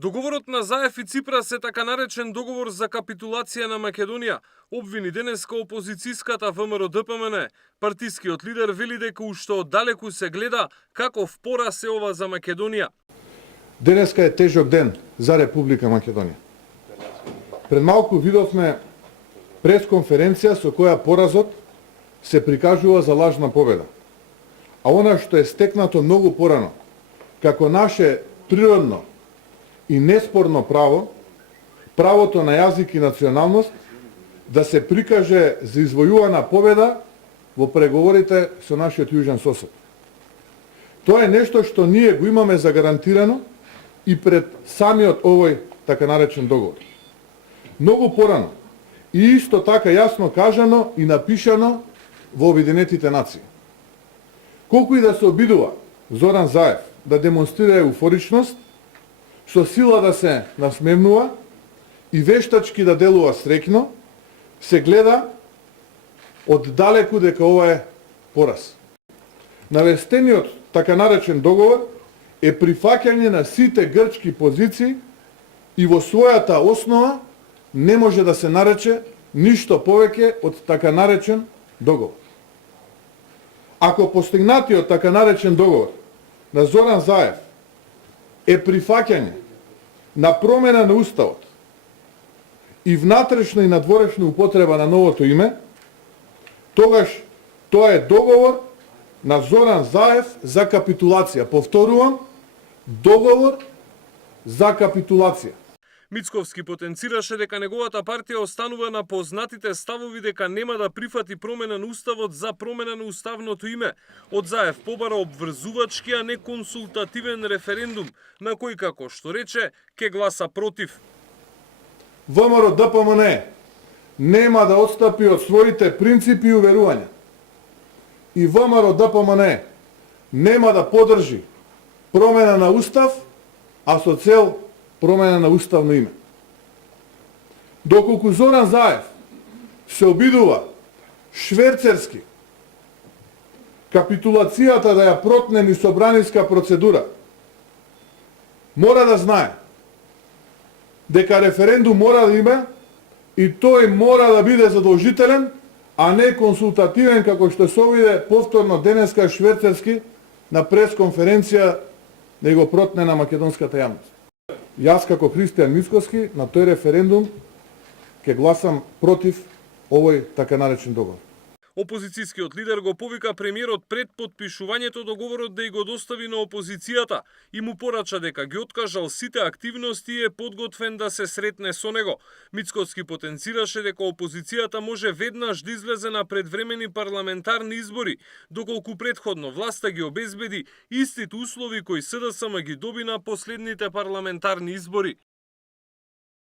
Договорот на Заев и Ципрас е така наречен договор за капитулација на Македонија, обвини денеска опозицијската ВМРО-ДПМН. Партискиот лидер вели дека уште оддалеку се гледа каков пораз е ова за Македонија. Денеска е тежок ден за Република Македонија. Пред малку видовме пресконференција со која поразот се прикажува за лажна победа. А она што е стекнато многу порано, како наше природно и неспорно право, правото на јазик и националност, да се прикаже за извојувана победа во преговорите со нашиот јужен сосед. Тоа е нешто што ние го имаме загарантирано и пред самиот овој така наречен договор. Многу порано и исто така јасно кажано и напишано во Обединетите нации. Колку и да се обидува Зоран Заев да демонстрира еуфоричност, со сила да се насмевнува и вештачки да делува среќно, се гледа оддалеку дека ова е пораз. Навестениот така наречен договор е прифаќање на сите грчки позиции и во својата основа не може да се нарече ништо повеќе од така наречен договор. Ако постигнатиот така наречен договор на Зоран Заев е прифаќање на промена на уставот и внатрешна и надворешна употреба на новото име, тогаш тоа е договор на Зоран Заев за капитулација. Повторувам, договор за капитулација. Мицковски потенцираше дека неговата партија останува на познатите ставови дека нема да прифати промена на уставот за промена на уставното име. Од Заев побара обврзувачки, а не консултативен референдум, на кој, како што рече, ке гласа против. ВМРО-ДПМН нема да отстапи од своите принципи и уверувања. И ВМРО-ДПМН нема да подржи промена на устав, а со цел промена на уставно име. Доколку Зоран Заев се обидува шверцерски капитулацијата да ја протне низ собраниска процедура, мора да знае дека референдум мора да има и тој мора да биде задолжителен, а не консултативен, како што се виде повторно денеска шверцерски на пресконференција да го протне на македонската јавност. Јас како Христијан Мицковски на тој референдум ќе гласам против овој така наречен договор. Опозицијскиот лидер го повика премиерот пред потпишувањето договорот да и го достави на опозицијата и му порача дека ги откажал сите активности и е подготвен да се сретне со него. Мицковски потенцираше дека опозицијата може веднаш да излезе на предвремени парламентарни избори, доколку претходно власта ги обезбеди истите услови кои СДСМ ги доби на последните парламентарни избори.